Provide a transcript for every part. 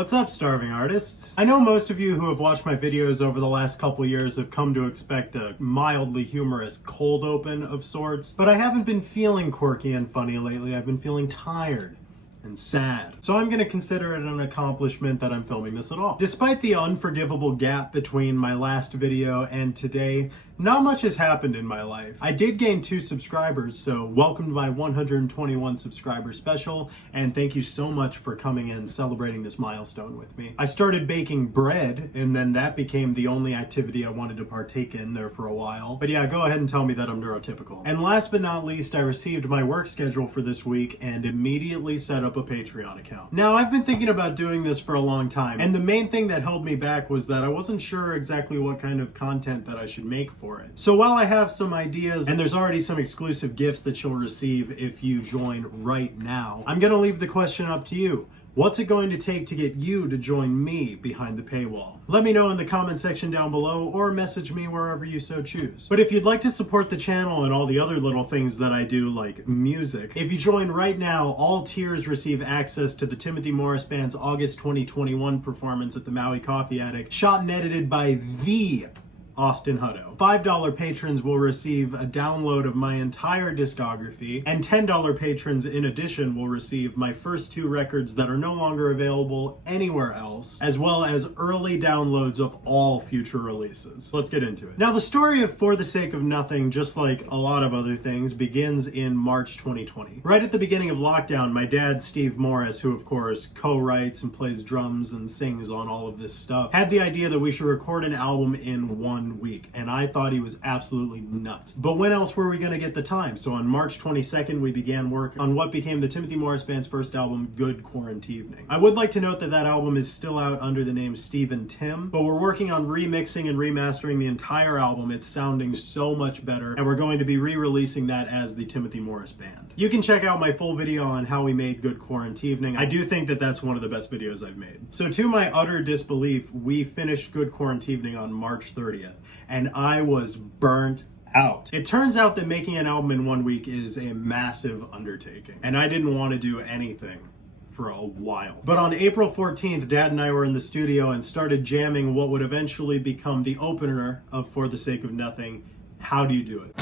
What's up, starving artists? I know most of you who have watched my videos over the last couple years have come to expect a mildly humorous cold open of sorts, but I haven't been feeling quirky and funny lately. I've been feeling tired and sad. So I'm gonna consider it an accomplishment that I'm filming this at all. Despite the unforgivable gap between my last video and today, not much has happened in my life. I did gain 2 subscribers, so welcome to my 121 subscriber special, and thank you so much for coming and celebrating this milestone with me. I started baking bread, and then that became the only activity I wanted to partake in there for a while. But yeah, go ahead and tell me that I'm neurotypical. And last but not least, I received my work schedule for this week and immediately set up a Patreon account. Now, I've been thinking about doing this for a long time, and the main thing that held me back was that I wasn't sure exactly what kind of content that I should make for it. So while I have some ideas, and there's already some exclusive gifts that you'll receive if you join right now, I'm gonna leave the question up to you. What's it going to take to get you to join me behind the paywall? Let me know in the comment section down below or message me wherever you so choose. But if you'd like to support the channel and all the other little things that I do, like music, if you join right now, all tiers receive access to the Timothy Morris Band's August 2021 performance at the Maui Coffee Attic, shot and edited by the Austin Hutto. $5 patrons will receive a download of my entire discography, and $10 patrons in addition will receive my first 2 records that are no longer available anywhere else, as well as early downloads of all future releases. Let's get into it. Now, the story of For the Sake of Nothing, just like a lot of other things, begins in March 2020. Right at the beginning of lockdown, my dad, Steve Morris, who of course co-writes and plays drums and sings on all of this stuff, had the idea that we should record an album in 1 week, and I thought he was absolutely nuts. But when else were we going to get the time? So on March 22nd, we began work on what became the Timothy Morris Band's first album, Good Quarantivening. I would like to note that that album is still out under the name Steve and Tim, but we're working on remixing and remastering the entire album. It's sounding so much better, and we're going to be re-releasing that as the Timothy Morris Band. You can check out my full video on how we made Good Quarantivening. I do think that that's one of the best videos I've made. So to my utter disbelief, we finished Good Quarantivening on March 30th. And I was burnt out. It turns out that making an album in 1 week is a massive undertaking, and I didn't want to do anything for a while. But on April 14th, Dad and I were in the studio and started jamming what would eventually become the opener of For the Sake of Nothing, How Do You Do It?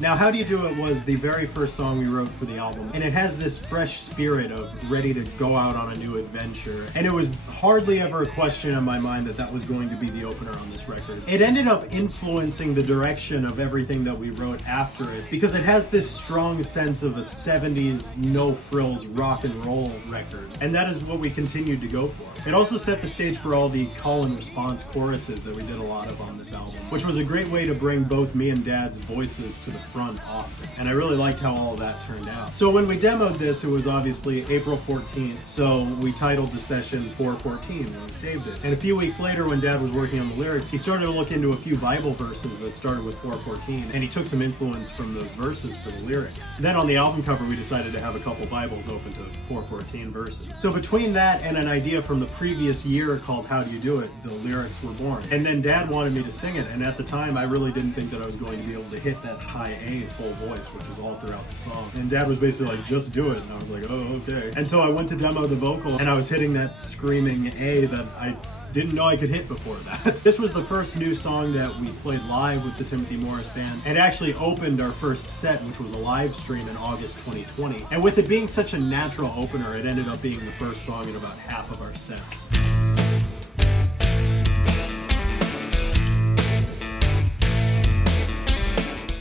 Now, How Do You Do It was the very first song we wrote for the album, and it has this fresh spirit of ready to go out on a new adventure, and it was hardly ever a question in my mind that that was going to be the opener on this record. It ended up influencing the direction of everything that we wrote after it, because it has this strong sense of a 70s no-frills rock and roll record, and that is what we continued to go for. It also set the stage for all the call and response choruses that we did a lot of on this album, which was a great way to bring both me and Dad's voices to the front often, and I really liked how all of that turned out. So when we demoed this, it was obviously April 14th, so we titled the session 414 and we saved it. And a few weeks later, when Dad was working on the lyrics, he started to look into a few Bible verses that started with 414, and he took some influence from those verses for the lyrics. Then on the album cover, we decided to have a couple Bibles open to 414 verses. So between that and an idea from the previous year called How Do You Do It, the lyrics were born. And then Dad wanted me to sing it, and at the time, I really didn't think that I was going to be able to hit that high A full voice, which was all throughout the song. And Dad was basically like, just do it. And I was like, oh, okay. And so I went to demo the vocal, and I was hitting that screaming A that I didn't know I could hit before that. This was the first new song that we played live with the Timothy Morris Band, and actually opened our first set, which was a live stream in August 2020. And with it being such a natural opener, it ended up being the first song in about half of our sets.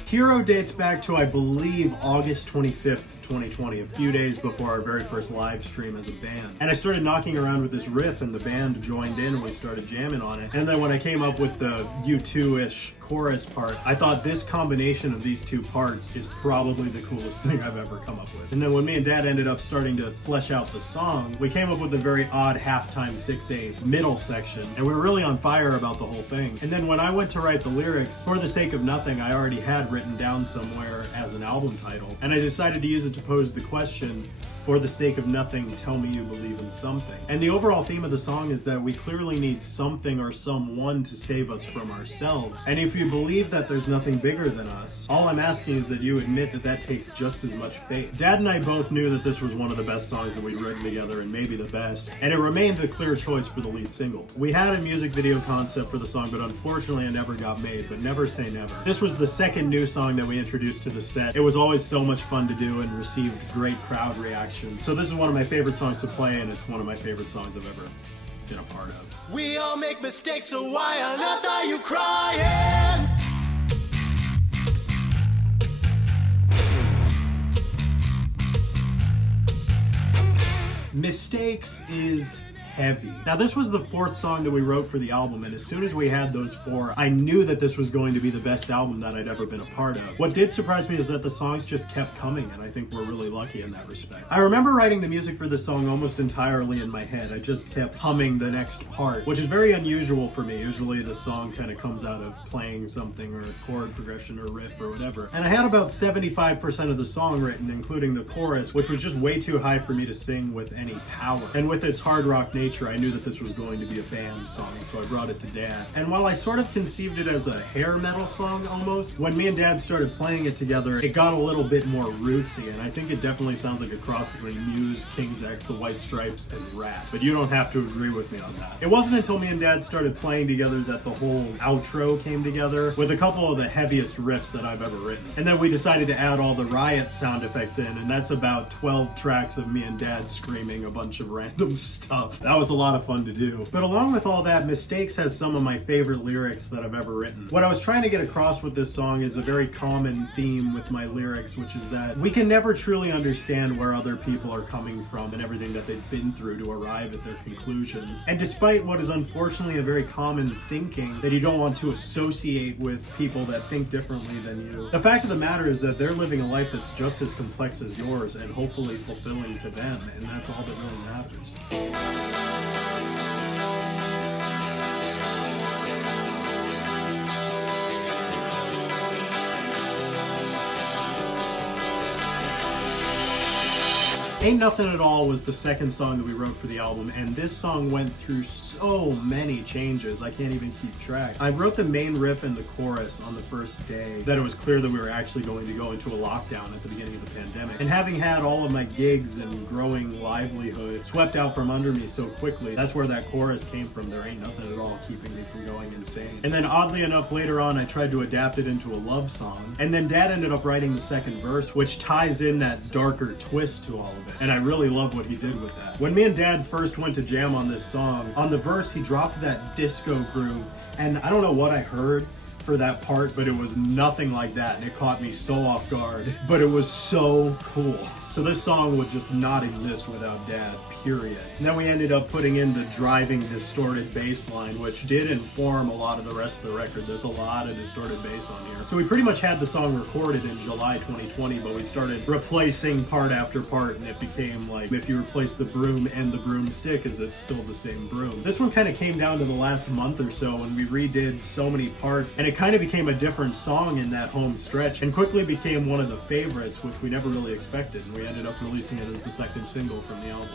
Hero dates back to, I believe, August 25th, 2020, a few days before our very first live stream as a band. And I started knocking around with this riff, and the band joined in and we started jamming on it. And then when I came up with the U2-ish chorus part, I thought this combination of these 2 parts is probably the coolest thing I've ever come up with. And then when me and Dad ended up starting to flesh out the song, we came up with a very odd halftime 6/8 middle section, and we were really on fire about the whole thing. And then when I went to write the lyrics, For the Sake of Nothing, I already had written down somewhere as an album title, and I decided to use it to pose the question, For the sake of nothing, tell me you believe in something. And the overall theme of the song is that we clearly need something or someone to save us from ourselves. And if you believe that there's nothing bigger than us, all I'm asking is that you admit that that takes just as much faith. Dad and I both knew that this was one of the best songs that we'd written together, and maybe the best, and it remained the clear choice for the lead single. We had a music video concept for the song, but unfortunately it never got made, but never say never. This was the second new song that we introduced to the set. It was always so much fun to do and received great crowd reaction. So this is one of my favorite songs to play, and it's one of my favorite songs I've ever been a part of. We all make mistakes, so why on earth are you crying? Mistakes is heavy. Now, this was the fourth song that we wrote for the album, and as soon as we had those four, I knew that this was going to be the best album that I'd ever been a part of. What did surprise me is that the songs just kept coming, and I think we're really lucky in that respect. I remember writing the music for this song almost entirely in my head. I just kept humming the next part, which is very unusual for me. Usually the song kind of comes out of playing something or a chord progression or riff or whatever. And I had about 75% of the song written, including the chorus, which was just way too high for me to sing with any power. And with its hard rock nature, I knew that this was going to be a band song, so I brought it to Dad. And while I sort of conceived it as a hair metal song almost, when me and Dad started playing it together, it got a little bit more rootsy, and I think it definitely sounds like a cross between Muse, King's X, The White Stripes, and Rat. But you don't have to agree with me on that. It wasn't until me and Dad started playing together that the whole outro came together, with a couple of the heaviest riffs that I've ever written. And then we decided to add all the Riot sound effects in, and that's about 12 tracks of me and Dad screaming a bunch of random stuff. That was a lot of fun to do. But along with all that, Mistakes has some of my favorite lyrics that I've ever written. What I was trying to get across with this song is a very common theme with my lyrics, which is that we can never truly understand where other people are coming from and everything that they've been through to arrive at their conclusions. And despite what is unfortunately a very common thinking that you don't want to associate with people that think differently than you, the fact of the matter is that they're living a life that's just as complex as yours and hopefully fulfilling to them, and that's all that really matters. Ain't Nothing At All was the second song that we wrote for the album, and this song went through so many changes, I can't even keep track. I wrote the main riff and the chorus on the first day that it was clear that we were actually going to go into a lockdown at the beginning of the pandemic. And having had all of my gigs and growing livelihood swept out from under me so quickly, that's where that chorus came from. There ain't nothing at all keeping me from going insane. And then oddly enough, later on, I tried to adapt it into a love song. And then Dad ended up writing the second verse, which ties in that darker twist to all of it. And I really love what he did with that. When me and Dad first went to jam on this song, on the verse he dropped that disco groove, and I don't know what I heard for that part, but it was nothing like that, and it caught me so off guard, but it was so cool. So this song would just not exist without Dad, period. And then we ended up putting in the driving distorted bass line, which did inform a lot of the rest of the record. There's a lot of distorted bass on here. So we pretty much had the song recorded in July 2020, but we started replacing part after part, and it became like, if you replace the broom and the broomstick, is it still the same broom? This one kind of came down to the last month or so, and we redid so many parts, and it kind of became a different song in that home stretch, and quickly became one of the favorites, which we never really expected, and we ended up releasing it as the second single from the album.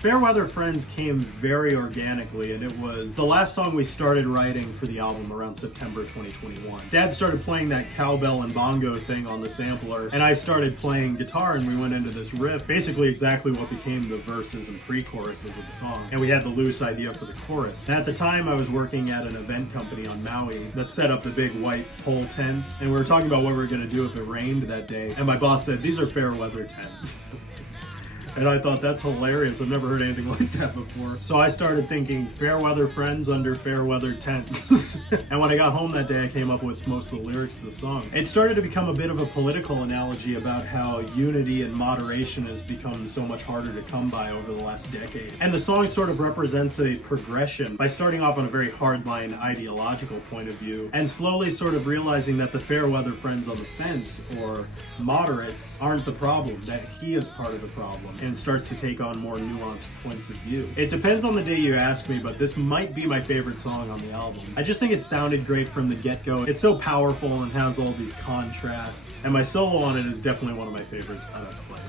Fairweather Friends came very organically, and it was the last song we started writing for the album around September 2021. Dad started playing that cowbell and bongo thing on the sampler, and I started playing guitar, and we went into this riff, basically exactly what became the verses and pre-choruses of the song. And we had the loose idea for the chorus. And at the time, I was working at an event company on Maui that set up the big white pole tents, and we were talking about what we were going to do if it rained that day, and my boss said, "These are fair weather tents." And I thought, that's hilarious. I've never heard anything like that before. So I started thinking Fairweather Friends under Fairweather Tents. And when I got home that day, I came up with most of the lyrics to the song. It started to become a bit of a political analogy about how unity and moderation has become so much harder to come by over the last decade. And the song sort of represents a progression by starting off on a very hardline ideological point of view and slowly sort of realizing that the Fairweather Friends on the fence, or moderates, aren't the problem, that he is part of the problem, and starts to take on more nuanced points of view. It depends on the day you ask me, but this might be my favorite song on the album. I just think it sounded great from the get-go. It's so powerful and has all these contrasts, and my solo on it is definitely one of my favorites that I've played.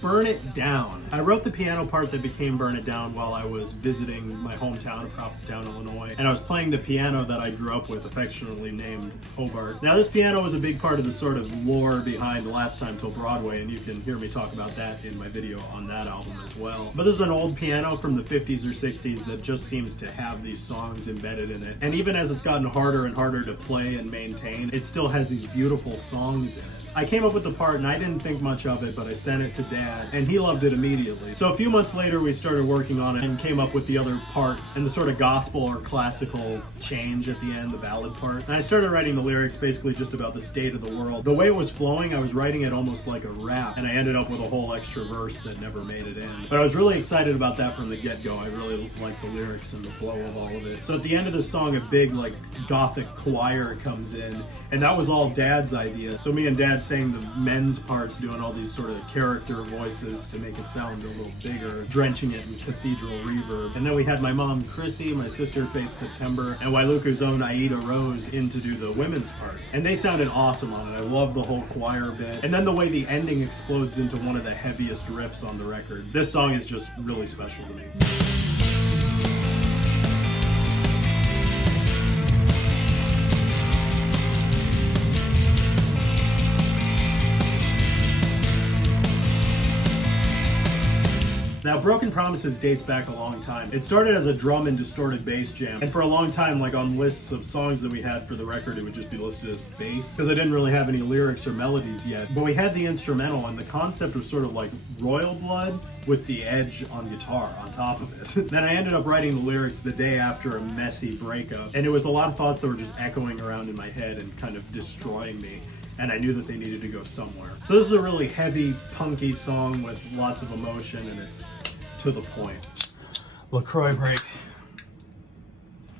Burn It Down. I wrote the piano part that became Burn It Down while I was visiting my hometown of Provincetown, Illinois, and I was playing the piano that I grew up with, affectionately named Hobart. Now, this piano was a big part of the sort of lore behind Last Time Till Broadway, and you can hear me talk about that in my video on that album as well. But this is an old piano from the 50s or 60s that just seems to have these songs embedded in it. And even as it's gotten harder and harder to play and maintain, it still has these beautiful songs in it. I came up with the part and I didn't think much of it, but I sent it to Dad and he loved it immediately. So a few months later we started working on it and came up with the other parts and the sort of gospel or classical change at the end, the ballad part. And I started writing the lyrics basically just about the state of the world. The way it was flowing, I was writing it almost like a rap, and I ended up with a whole extra verse that never made it in. But I was really excited about that from the get-go. I really liked the lyrics and the flow of all of it. So at the end of the song, a big like gothic choir comes in, and that was all Dad's idea. So me and Dad sang the men's parts, doing all these sort of character voices to make it sound a little bigger, drenching it in cathedral reverb. And then we had my mom Chrissy, my sister Faith September, and Wailuku's own Aida Rose in to do the women's parts. And they sounded awesome on it. I love the whole choir bit. And then the way the ending explodes into one of the heaviest riffs on the record. This song is just really special to me. Now, Broken Promises dates back a long time. It started as a drum and distorted bass jam, and for a long time, like on lists of songs that we had for the record, it would just be listed as bass, because I didn't really have any lyrics or melodies yet. But we had the instrumental, and the concept was sort of like Royal Blood with the edge on guitar on top of it. Then I ended up writing the lyrics the day after a messy breakup, and it was a lot of thoughts that were just echoing around in my head and kind of destroying me. And I knew that they needed to go somewhere. So this is a really heavy, punky song with lots of emotion, and it's to the point. LaCroix break.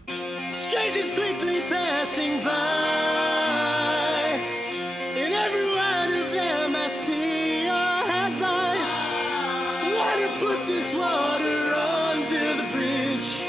Strangers quickly passing by. In every one of them I see your headlights. Wanna put this water under the bridge.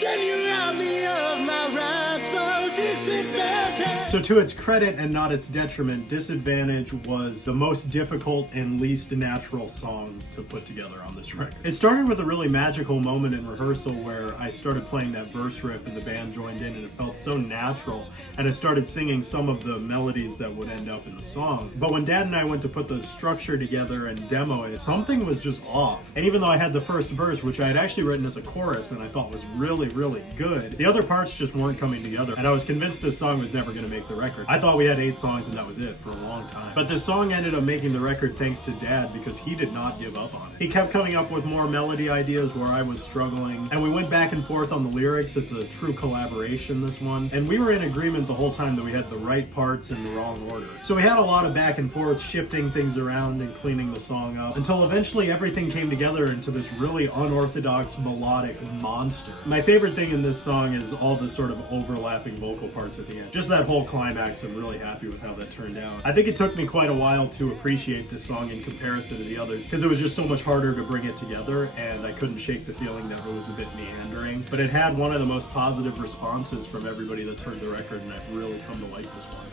Can you rob me of my rightful disadvantage? So to its credit and not its detriment, Disadvantage was the most difficult and least natural song to put together on this record. It started with a really magical moment in rehearsal where I started playing that verse riff and the band joined in, and it felt so natural, and I started singing some of the melodies that would end up in the song. But when Dad and I went to put the structure together and demo it, something was just off. And even though I had the first verse, which I had actually written as a chorus and I thought was really, really good, the other parts just weren't coming together, and I was convinced this song was never going to make the record. I thought we had 8 songs and that was it for a long time. But this song ended up making the record thanks to Dad, because he did not give up on it. He kept coming up with more melody ideas where I was struggling, and we went back and forth on the lyrics. It's a true collaboration, this one. And we were in agreement the whole time that we had the right parts in the wrong order. So we had a lot of back and forth, shifting things around and cleaning the song up, until eventually everything came together into this really unorthodox melodic monster. My favorite thing in this song is all the sort of overlapping vocal parts at the end. Just that whole climax, I'm really happy with how that turned out. I think it took me quite a while to appreciate this song in comparison to the others, because it was just so much harder to bring it together, and I couldn't shake the feeling that it was a bit meandering. But it had one of the most positive responses from everybody that's heard the record, and I've really come to like this one.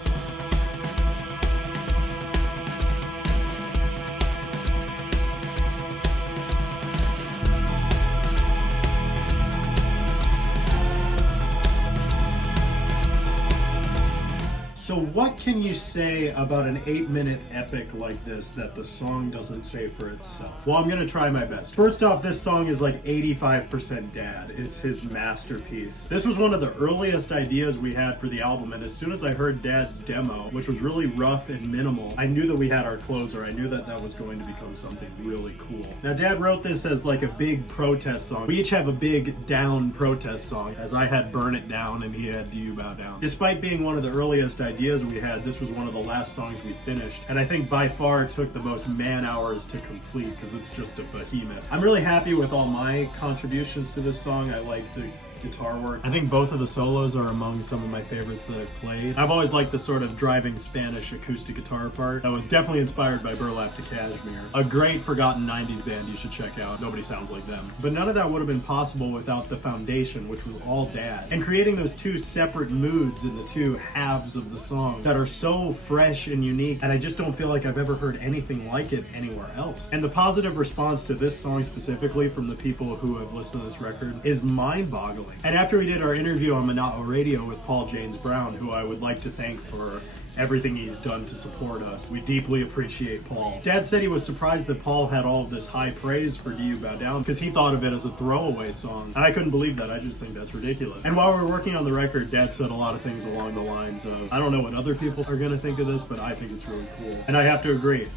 So what can you say about an 8-minute epic like this that the song doesn't say for itself? Well, I'm gonna try my best. First off, this song is like 85% Dad. It's his masterpiece. This was one of the earliest ideas we had for the album, and as soon as I heard Dad's demo, which was really rough and minimal, I knew that we had our closer. I knew that that was going to become something really cool. Now, Dad wrote this as like a big protest song. We each have a big down protest song, as I had Burn It Down and he had Do You Bow Down. Despite being one of the earliest ideas we had, this was one of the last songs we finished, and I think by far took the most man hours to complete because it's just a behemoth. I'm really happy with all my contributions to this song. I like the guitar work. I think both of the solos are among some of my favorites that I've played. I've always liked the sort of driving Spanish acoustic guitar part. That was definitely inspired by Burlap to Cashmere, a great forgotten 90s band you should check out. Nobody sounds like them. But none of that would have been possible without the foundation, which was all Dad. And creating those two separate moods in the two halves of the song that are so fresh and unique, and I just don't feel like I've ever heard anything like it anywhere else. And the positive response to this song specifically from the people who have listened to this record is mind-boggling. And after we did our interview on Monotone Radio with Paul James Brown, who I would like to thank for everything he's done to support us, we deeply appreciate Paul. Dad said he was surprised that Paul had all of this high praise for Do You Bow Down because he thought of it as a throwaway song. And I couldn't believe that. I just think that's ridiculous. And while we were working on the record, Dad said a lot of things along the lines of, I don't know what other people are going to think of this, but I think it's really cool. And I have to agree.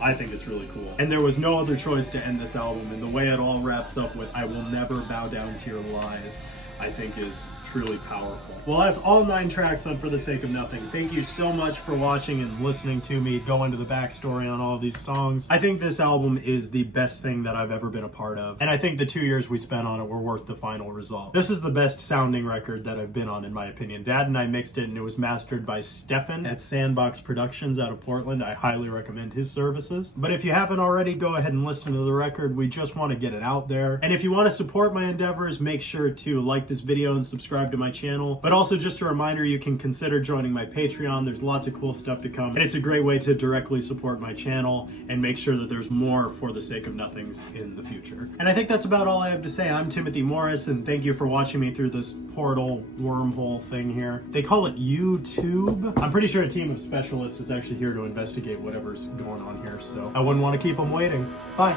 I think it's really cool. And there was no other choice to end this album, and the way it all wraps up with I will never bow down to your lies, I think is truly powerful. Well, that's all 9 tracks on For the Sake of Nothing. Thank you so much for watching and listening to me go into the backstory on all of these songs. I think this album is the best thing that I've ever been a part of, and I think the 2 years we spent on it were worth the final result. This is the best sounding record that I've been on, in my opinion. Dad and I mixed it, and it was mastered by Stefan at Sandbox Productions out of Portland. I highly recommend his services. But if you haven't already, go ahead and listen to the record. We just want to get it out there. And if you want to support my endeavors, make sure to like this video and subscribe to my channel. But also just a reminder, you can consider joining my Patreon. There's lots of cool stuff to come, and it's a great way to directly support my channel and make sure that there's more For the Sake of Nothings in the future. And I think that's about all I have to say. I'm Timothy Morris, and thank you for watching me through this portal wormhole thing here. They call it YouTube. I'm pretty sure a team of specialists is actually here to investigate whatever's going on here, so I wouldn't want to keep them waiting. Bye.